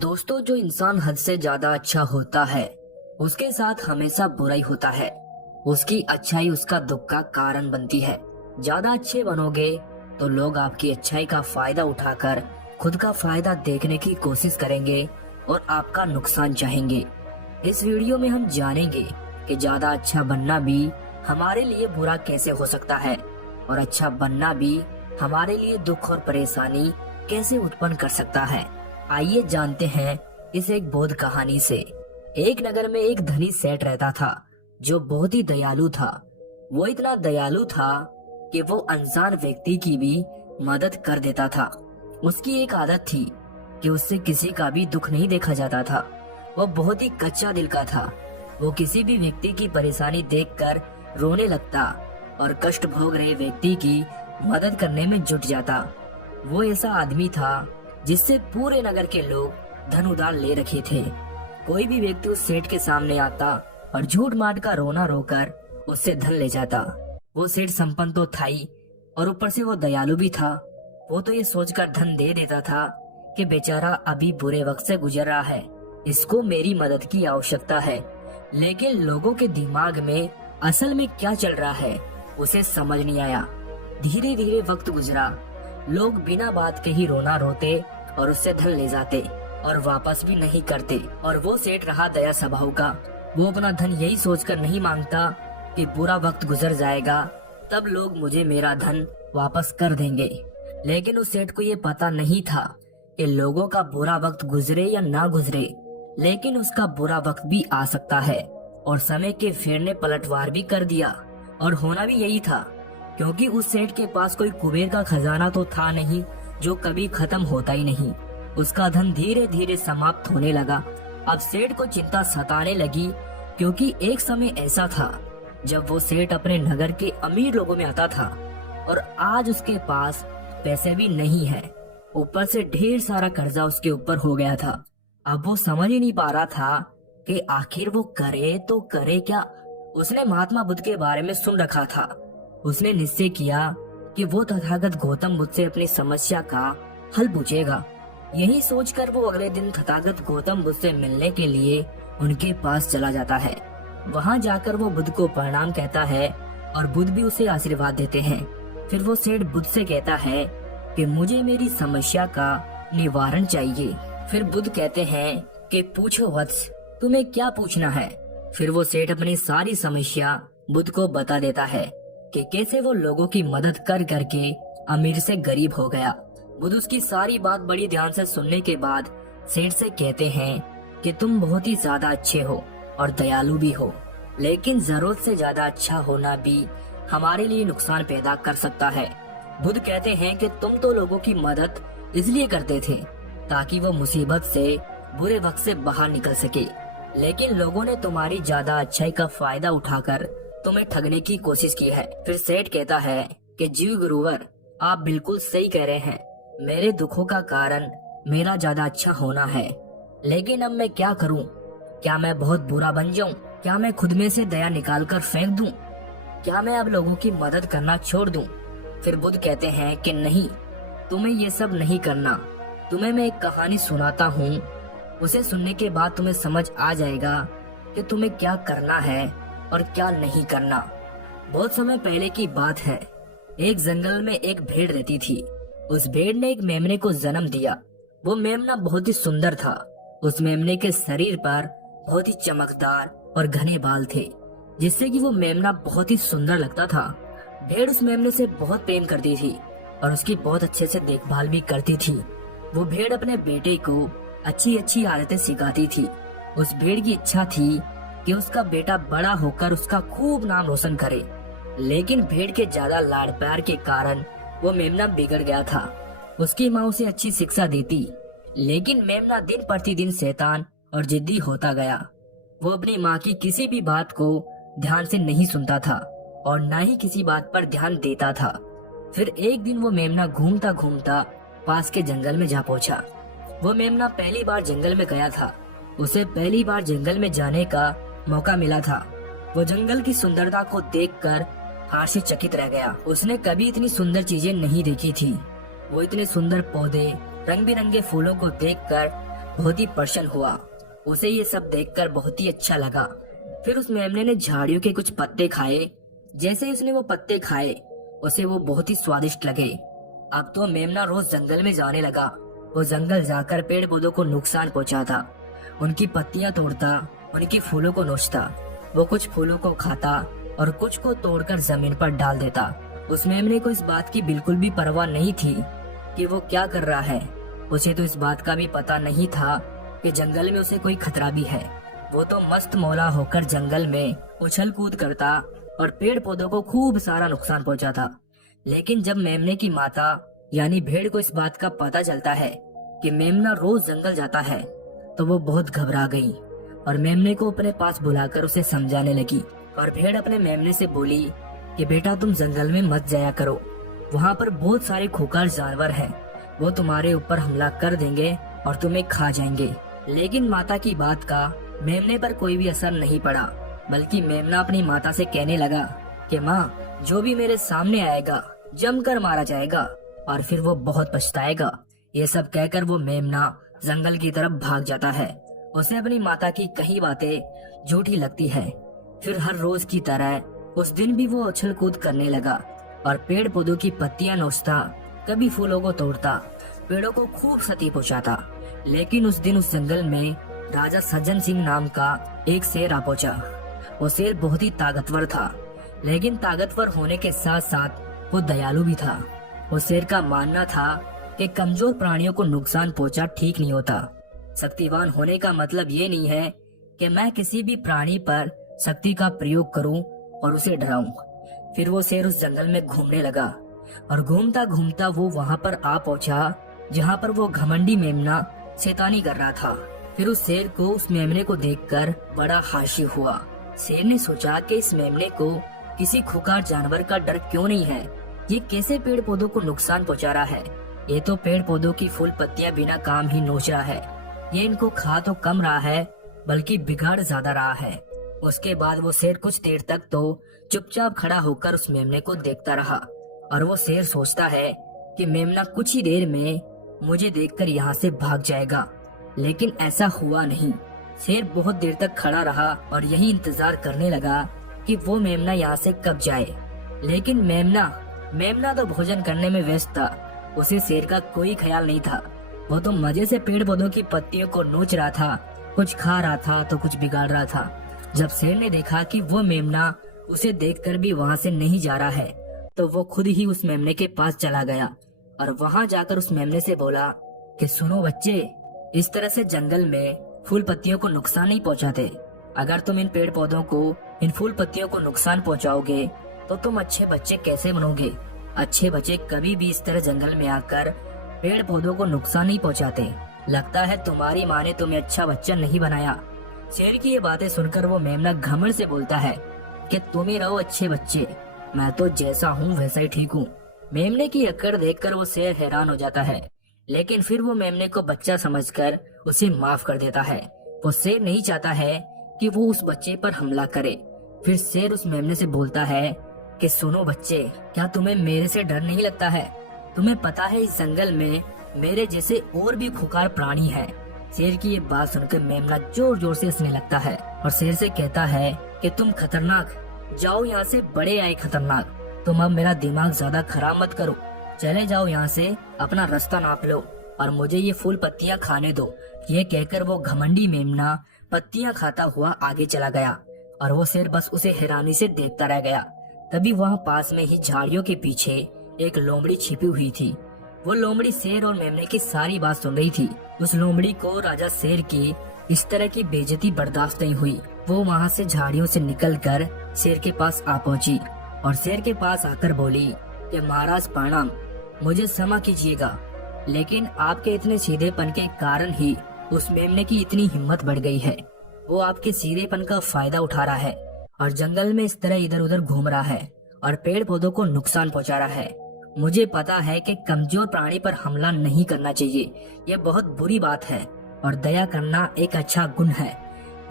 दोस्तों, जो इंसान हद से ज्यादा अच्छा होता है उसके साथ हमेशा बुरा ही होता है। उसकी अच्छाई उसका दुख का कारण बनती है। ज्यादा अच्छे बनोगे तो लोग आपकी अच्छाई का फायदा उठाकर खुद का फायदा देखने की कोशिश करेंगे और आपका नुकसान चाहेंगे। इस वीडियो में हम जानेंगे कि ज्यादा अच्छा बनना भी हमारे लिए बुरा कैसे हो सकता है और अच्छा बनना भी हमारे लिए दुख और परेशानी कैसे उत्पन्न कर सकता है। आइए जानते हैं इस एक बोध कहानी से। एक नगर में एक धनी सेठ रहता था जो बहुत ही दयालु था। वो इतना दयालु था कि वो अनजान व्यक्ति की भी मदद कर देता था। उसकी एक आदत थी कि उससे किसी का भी दुख नहीं देखा जाता था। वो बहुत ही कच्चा दिल का था। वो किसी भी व्यक्ति की परेशानी देखकर रोने लगता और कष्ट भोग रहे व्यक्ति की मदद करने में जुट जाता। वो ऐसा आदमी था जिससे पूरे नगर के लोग धन उधार ले रखे थे। कोई भी व्यक्ति उस सेठ के सामने आता और झूठ माट का रोना रोकर उससे धन ले जाता। वो सेठ संपन्न तो था ही और ऊपर से वो दयालु भी था। वो तो ये सोचकर धन दे देता था कि बेचारा अभी बुरे वक्त से गुजर रहा है, इसको मेरी मदद की आवश्यकता है। लेकिन लोगों के दिमाग में असल में क्या चल रहा है उसे समझ नहीं आया। धीरे धीरे वक्त गुजरा। लोग बिना बात के ही रोना रोते और उससे धन ले जाते और वापस भी नहीं करते। और वो सेठ रहा दया स्वभाव का। वो अपना धन यही सोचकर नहीं मांगता कि बुरा वक्त गुजर जाएगा तब लोग मुझे मेरा धन वापस कर देंगे। लेकिन उस सेठ को ये पता नहीं था कि लोगों का बुरा वक्त गुजरे या ना गुजरे, लेकिन उसका बुरा वक्त भी आ सकता है। और समय के फेर ने पलटवार भी कर दिया और होना भी यही था, क्योंकि उस सेठ के पास कोई कुबेर का खजाना तो था नहीं जो कभी खत्म होता ही नहीं। उसका धन धीरे धीरे समाप्त होने लगा। अब सेठ को चिंता सताने लगी, क्योंकि एक समय ऐसा था जब वो सेठ अपने नगर के अमीर लोगों में आता था और आज उसके पास पैसे भी नहीं है। ऊपर से ढेर सारा कर्जा उसके ऊपर हो गया था। अब वो समझ ही नहीं पा रहा था कि आखिर वो करे तो करे क्या। उसने महात्मा बुद्ध के बारे में सुन रखा था। उसने निश्चय किया कि वो तथागत गौतम बुद्ध से अपनी समस्या का हल पूछेगा। यही सोचकर वो अगले दिन तथागत गौतम बुद्ध से मिलने के लिए उनके पास चला जाता है। वहां जाकर वो बुद्ध को प्रणाम कहता है और बुद्ध भी उसे आशीर्वाद देते हैं। फिर वो सेठ बुद्ध से कहता है कि मुझे मेरी समस्या का निवारण चाहिए। फिर बुद्ध कहते हैं कि पूछो वत्स, तुम्हें क्या पूछना है। फिर वो सेठ अपनी सारी समस्या बुद्ध को बता देता है कि कैसे वो लोगों की मदद कर करके अमीर से गरीब हो गया। बुद्ध उसकी सारी बात बड़ी ध्यान से सुनने के बाद सेठ से कहते हैं कि तुम बहुत ही ज्यादा अच्छे हो और दयालु भी हो, लेकिन जरूरत से ज्यादा अच्छा होना भी हमारे लिए नुकसान पैदा कर सकता है। बुद्ध कहते हैं कि तुम तो लोगों की मदद इसलिए करते थे ताकि वो मुसीबत से, बुरे वक्त से बाहर निकल सके, लेकिन लोगों ने तुम्हारी ज्यादा अच्छाई का फायदा उठाकर तुम्हें ठगने की कोशिश की है। फिर सेठ कहता है कि जीव गुरुवर, आप बिल्कुल सही कह रहे हैं। मेरे दुखों का कारण मेरा ज्यादा अच्छा होना है, लेकिन अब मैं क्या करूं? क्या मैं बहुत बुरा बन जाऊं? क्या मैं खुद में से दया निकाल कर फेंक दूं? क्या मैं अब लोगों की मदद करना छोड़ दूं? फिर बुद्ध कहते हैं कि नहीं, तुम्हें ये सब नहीं करना। तुम्हें मैं एक कहानी सुनाता हूँ, उसे सुनने के बाद तुम्हें समझ आ जाएगा कि तुम्हें क्या करना है और क्या नहीं करना। बहुत समय पहले की बात है। एक जंगल में एक भेड़ रहती थी। उस भेड़ ने एक मेमने को जन्म दिया। वो मेमना बहुत ही सुंदर था। उस मेमने के शरीर पर बहुत ही चमकदार और घने बाल थे, जिससे कि वो मेमना बहुत ही सुंदर लगता था। भेड़ उस मेमने से बहुत प्रेम करती थी और उसकी बहुत अच्छे से देखभाल भी करती थी। वो भेड़ अपने बेटे को अच्छी अच्छी आदतें सिखाती थी। उस भेड़ की इच्छा थी कि उसका बेटा बड़ा होकर उसका खूब नाम रोशन करे, लेकिन भेड़ के ज्यादा लाड़ प्यार के कारण वो मेमना बिगड़ गया था। उसकी माँ उसे अच्छी शिक्षा देती, लेकिन मेमना दिन प्रतिदिन शैतान और जिद्दी होता गया। वो अपनी माँ की किसी भी बात को ध्यान से नहीं सुनता था और न ही किसी बात पर ध्यान देता था। फिर एक दिन वो मेमना घूमता घूमता पास के जंगल में जा पहुंचा। वो मेमना पहली बार जंगल में गया था। उसे पहली बार जंगल में जाने का मौका मिला था। वो जंगल की सुंदरता को देखकर आश्चर्यचकित रह गया। उसने कभी इतनी सुंदर चीजें नहीं देखी थी। वो इतने सुंदर पौधे, रंग बिरंगे फूलों को देखकर बहुत ही प्रसन्न हुआ। उसे ये सब देखकर बहुत ही अच्छा लगा। फिर उस मेमने ने झाड़ियों के कुछ पत्ते खाए। जैसे ही उसने वो पत्ते खाए उसे वो बहुत ही स्वादिष्ट लगे। अब तो मेमना रोज जंगल में जाने लगा। वो जंगल जाकर पेड़ पौधों को नुकसान पहुंचाता, उनकी पत्तियां तोड़ता, उनकी फूलों को नोचता। वो कुछ फूलों को खाता और कुछ को तोड़कर जमीन पर डाल देता। उस मेमने को इस बात की बिल्कुल भी परवाह नहीं थी कि वो क्या कर रहा है। उसे तो इस बात का भी पता नहीं था कि जंगल में उसे कोई खतरा भी है। वो तो मस्त मौला होकर जंगल में उछल कूद करता और पेड़ पौधों को खूब सारा नुकसान पहुंचाता। लेकिन जब मेमने की माता यानी भेड़ को इस बात का पता चलता है कि मेमना रोज जंगल जाता है तो वो बहुत घबरा गई और मेमने को अपने पास बुलाकर उसे समझाने लगी। और भेड़ अपने मेमने से बोली कि बेटा तुम जंगल में मत जाया करो, वहाँ पर बहुत सारे खूंखार जानवर हैं, वो तुम्हारे ऊपर हमला कर देंगे और तुम्हें खा जाएंगे। लेकिन माता की बात का मेमने पर कोई भी असर नहीं पड़ा, बल्कि मेमना अपनी माता से कहने लगा कि माँ, जो भी मेरे सामने आएगा जमकर मारा जाएगा और फिर वो बहुत पछताएगा। ये सब कहकर वो मेमना जंगल की तरफ भाग जाता है। उसे अपनी माता की कई बातें झूठी लगती है। फिर हर रोज की तरह उस दिन भी वो उछल कूद करने लगा और पेड़ पौधों की पत्तियां नोचता, कभी फूलों को तोड़ता, पेड़ों को खूब क्षति पहुंचाता। लेकिन उस दिन उस जंगल में राजा सज्जन सिंह नाम का एक शेर आ पहुंचा। वो शेर बहुत ही ताकतवर था, लेकिन ताकतवर होने के साथ साथ वो दयालु भी था। उस शेर का मानना था कि कमजोर प्राणियों को नुकसान पहुंचा ठीक नहीं होता। शक्तिवान होने का मतलब ये नहीं है कि मैं किसी भी प्राणी पर शक्ति का प्रयोग करूं और उसे डराऊं। फिर वो शेर उस जंगल में घूमने लगा और घूमता घूमता वो वहां पर आ पहुंचा जहां पर वो घमंडी मेमना शैतानी कर रहा था। फिर उस शेर को उस मेमने को देखकर बड़ा हास्य हुआ। शेर ने सोचा कि इस मेमने को किसी खुखार जानवर का डर क्यों नहीं है। ये कैसे पेड़ पौधों को नुकसान पहुंचा रहा है। ये तो पेड़ पौधों की फूल पत्तियां बिना काम ही नोच रहा है। ये इनको खा तो कम रहा है बल्कि बिगाड़ ज्यादा रहा है। उसके बाद वो शेर कुछ देर तक तो चुपचाप खड़ा होकर उस मेमने को देखता रहा और वो शेर सोचता है कि मेमना कुछ ही देर में मुझे देखकर यहाँ से भाग जाएगा। लेकिन ऐसा हुआ नहीं। शेर बहुत देर तक खड़ा रहा और यही इंतजार करने लगा कि वो मेमना यहाँ से कब जाए। लेकिन मेमना तो भोजन करने में व्यस्त था। उसे शेर का कोई ख्याल नहीं था। वो तो मजे से पेड़ पौधों की पत्तियों को नोच रहा था, कुछ खा रहा था तो कुछ बिगाड़ रहा था। जब शेर ने देखा कि वो मेमना उसे देखकर भी वहाँ से नहीं जा रहा है तो वो खुद ही उस मेमने के पास चला गया और वहाँ जाकर उस मेमने से बोला कि सुनो बच्चे, इस तरह से जंगल में फूल पत्तियों को नुकसान नहीं पहुँचाते। अगर तुम इन पेड़ पौधों को, इन फूल पत्तियों को नुकसान पहुँचाओगे तो तुम अच्छे बच्चे कैसे बनोगे। अच्छे बच्चे कभी भी इस तरह जंगल में आकर पेड़ पौधों को नुकसान नहीं पहुंचाते। लगता है तुम्हारी माँ ने तुम्हें अच्छा बच्चा नहीं बनाया। शेर की ये बातें सुनकर वो मेमना घमंड से बोलता है कि तुम ही रहो अच्छे बच्चे, मैं तो जैसा हूँ वैसा ही ठीक हूँ। मेमने की अक्कड़ देखकर वो शेर हैरान हो जाता है, लेकिन फिर वो मेमने को बच्चा समझकर उसे माफ कर देता है। वो शेर नहीं चाहता है कि वो उस बच्चे पर हमला करे। फिर शेर उस मेमने से बोलता है कि सुनो बच्चे, क्या तुम्हें मेरे से डर नहीं लगता है। तुम्हें पता है इस जंगल में मेरे जैसे और भी खुखार प्राणी हैं। शेर की ये बात सुनकर मेमना जोर जोर से हंसने लगता है और शेर से कहता है कि तुम खतरनाक, जाओ यहाँ से, बड़े आए खतरनाक। तुम अब मेरा दिमाग ज्यादा खराब मत करो, चले जाओ यहाँ से, अपना रास्ता नाप लो और मुझे ये फूल पत्तियाँ खाने दो। ये कहकर वो घमंडी मेमना पत्तियाँ खाता हुआ आगे चला गया और वो शेर बस उसे हैरानी से देखता रह गया। तभी वहाँ पास में ही झाड़ियों के पीछे एक लोमड़ी छिपी हुई थी। वो लोमड़ी शेर और मेमने की सारी बात सुन रही थी। उस लोमड़ी को राजा शेर की इस तरह की बेइज्जती बर्दाश्त नहीं हुई। वो वहाँ से झाड़ियों से निकलकर शेर के पास आ पहुँची और शेर के पास आकर बोली कि महाराज प्रणाम, मुझे क्षमा कीजिएगा, लेकिन आपके इतने सीधेपन के कारण ही उस मेमने की इतनी हिम्मत बढ़ गई है। वो आपके सीधेपन का फायदा उठा रहा है और जंगल में इस तरह इधर उधर घूम रहा है और पेड़ पौधों को नुकसान पहुंचा रहा है। मुझे पता है कि कमजोर प्राणी पर हमला नहीं करना चाहिए, यह बहुत बुरी बात है और दया करना एक अच्छा गुण है,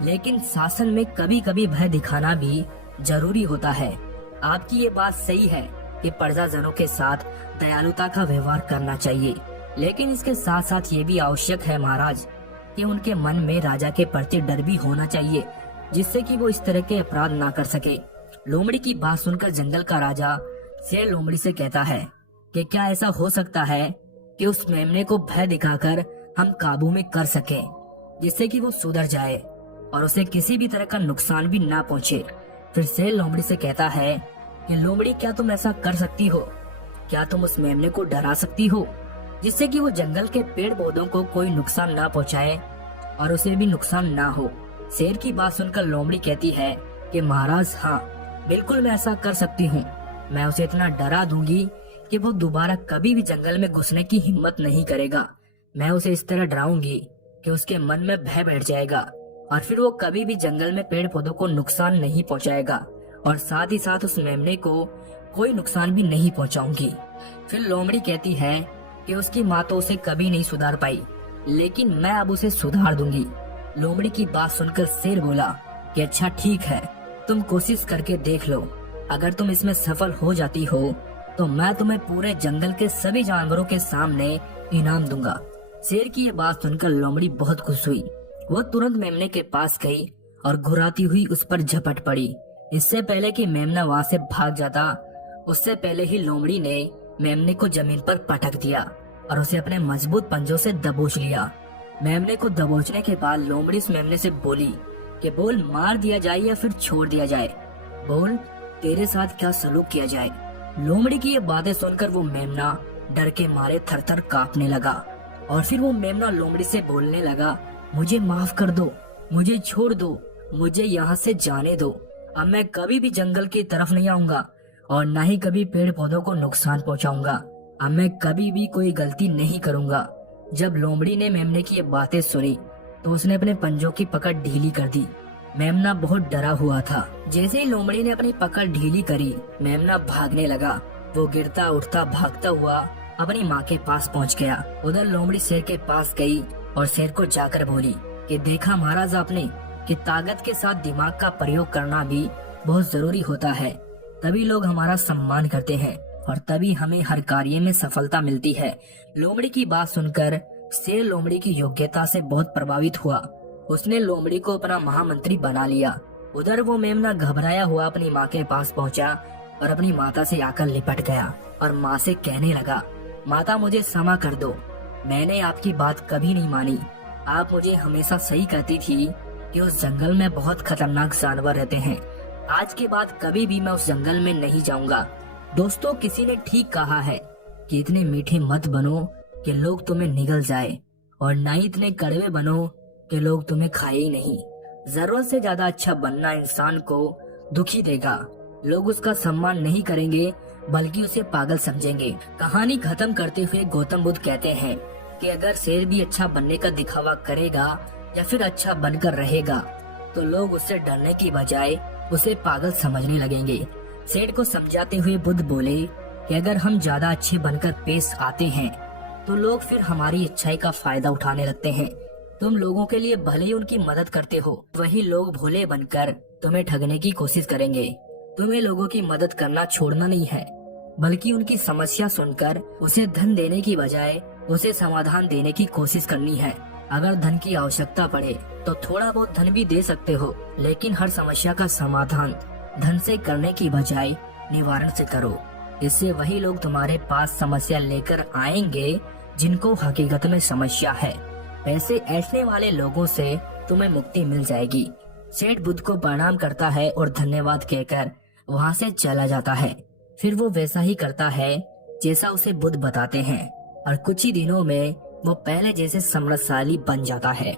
लेकिन शासन में कभी कभी भय दिखाना भी जरूरी होता है। आपकी ये बात सही है कि प्रजाजनों के साथ दयालुता का व्यवहार करना चाहिए, लेकिन इसके साथ साथ ये भी आवश्यक है महाराज कि उनके मन में राजा के प्रति डर भी होना चाहिए, जिससे कि वो इस तरह के अपराध ना कर सके। लोमड़ी की बात सुनकर जंगल का राजा शेर लोमड़ी से कहता है कि क्या ऐसा हो सकता है कि उस मेमने को भय दिखाकर हम काबू में कर सकें, जिससे कि वो सुधर जाए और उसे किसी भी तरह का नुकसान भी ना पहुंचे। फिर शेर लोमड़ी से कहता है कि लोमड़ी, क्या तुम ऐसा कर सकती हो? क्या तुम उस मेमने को डरा सकती हो, जिससे कि वो जंगल के पेड़ पौधों को कोई नुकसान ना पहुंचाए और उसे भी नुकसान ना हो? शेर की बात सुनकर लोमड़ी कहती है कि महाराज, हाँ बिल्कुल मैं ऐसा कर सकती हूँ। मैं उसे इतना डरा दूंगी कि वो दोबारा कभी भी जंगल में घुसने की हिम्मत नहीं करेगा। मैं उसे इस तरह डराऊंगी कि उसके मन में भय बैठ जाएगा और फिर वो कभी भी जंगल में पेड़ पौधों को नुकसान नहीं पहुंचाएगा और साथ ही साथ उस मेमने को कोई नुकसान भी नहीं पहुंचाऊंगी। फिर लोमड़ी कहती है कि उसकी माँ तो उसे कभी नहीं सुधार पाई, लेकिन मैं अब उसे सुधार दूंगी। लोमड़ी की बात सुनकर शेर बोला कि अच्छा ठीक है, तुम कोशिश करके देख लो। अगर तुम इसमें सफल हो जाती हो तो मैं तुम्हें पूरे जंगल के सभी जानवरों के सामने इनाम दूंगा। शेर की ये बात सुनकर लोमड़ी बहुत खुश हुई। वो तुरंत मेमने के पास गई और घुराती हुई उस पर झपट पड़ी। इससे पहले कि मेमना वहाँ से भाग जाता, उससे पहले ही लोमड़ी ने मेमने को जमीन पर पटक दिया और उसे अपने मजबूत पंजों से दबोच लिया। मेमने को दबोचने के बाद लोमड़ी उस मेमने से बोली कि बोल, मार दिया जाए या फिर छोड़ दिया जाए? बोल, तेरे साथ क्या सलूक किया जाए? लोमड़ी की ये बातें सुनकर वो मेमना डर के मारे थर-थर कांपने लगा और फिर वो मेमना लोमड़ी से बोलने लगा, मुझे माफ कर दो, मुझे छोड़ दो, मुझे यहाँ से जाने दो। अब मैं कभी भी जंगल की तरफ नहीं आऊंगा और न ही कभी पेड़ पौधों को नुकसान पहुंचाऊंगा। अब मैं कभी भी कोई गलती नहीं करूंगा। जब लोमड़ी ने मेमने की ये बातें सुनी तो उसने अपने पंजों की पकड़ ढीली कर दी। मेमना बहुत डरा हुआ था। जैसे ही लोमड़ी ने अपनी पकड़ ढीली करी, मेमना भागने लगा। वो गिरता उठता भागता हुआ अपनी माँ के पास पहुँच गया। उधर लोमड़ी शेर के पास गई और शेर को जाकर बोली कि देखा महाराज आपने कि ताकत के साथ दिमाग का प्रयोग करना भी बहुत जरूरी होता है। तभी लोग हमारा सम्मान करते हैं और तभी हमें हर कार्य में सफलता मिलती है। लोमड़ी की बात सुनकर शेर लोमड़ी की योग्यता से बहुत प्रभावित हुआ। उसने लोमड़ी को अपना महामंत्री बना लिया। उधर वो मेमना घबराया हुआ अपनी माँ के पास पहुँचा और अपनी माता से आकर लिपट गया और माँ से कहने लगा, माता मुझे क्षमा कर दो, मैंने आपकी बात कभी नहीं मानी। आप मुझे हमेशा सही कहती थी कि उस जंगल में बहुत खतरनाक जानवर रहते हैं। आज के बाद कभी भी मैं उस जंगल में नहीं जाऊंगा। दोस्तों, किसी ने ठीक कहा है कि इतने मीठे मत बनो कि लोग तुम्हें निगल जाए और ना ही इतने कड़वे बनो कि लोग तुम्हें खाए ही नहीं। जरूरत से ज्यादा अच्छा बनना इंसान को दुखी देगा। लोग उसका सम्मान नहीं करेंगे बल्कि उसे पागल समझेंगे। कहानी खत्म करते हुए गौतम बुद्ध कहते हैं कि अगर शेर भी अच्छा बनने का दिखावा करेगा या फिर अच्छा बनकर रहेगा तो लोग उससे डरने की बजाय उसे पागल समझने लगेंगे। शेर को समझाते हुए बुद्ध बोले कि अगर हम ज्यादा अच्छे बनकर पेश आते हैं तो लोग फिर हमारी अच्छाई का फायदा उठाने लगते हैं। तुम लोगों के लिए भले ही उनकी मदद करते हो, वही लोग भोले बनकर तुम्हें ठगने की कोशिश करेंगे। तुम्हें लोगों की मदद करना छोड़ना नहीं है, बल्कि उनकी समस्या सुनकर उसे धन देने की बजाय उसे समाधान देने की कोशिश करनी है। अगर धन की आवश्यकता पड़े तो थोड़ा बहुत धन भी दे सकते हो, लेकिन हर समस्या का समाधान धन से करने की बजाय निवारण से करो। इससे वही लोग तुम्हारे पास समस्या लेकर आएंगे जिनको हकीकत में समस्या है। पैसे ऐसने वाले लोगों से तुम्हें मुक्ति मिल जाएगी। सेठ बुद्ध को प्रणाम करता है और धन्यवाद कहकर वहाँ से चला जाता है। फिर वो वैसा ही करता है जैसा उसे बुद्ध बताते हैं और कुछ ही दिनों में वो पहले जैसे समृद्धशाली बन जाता है।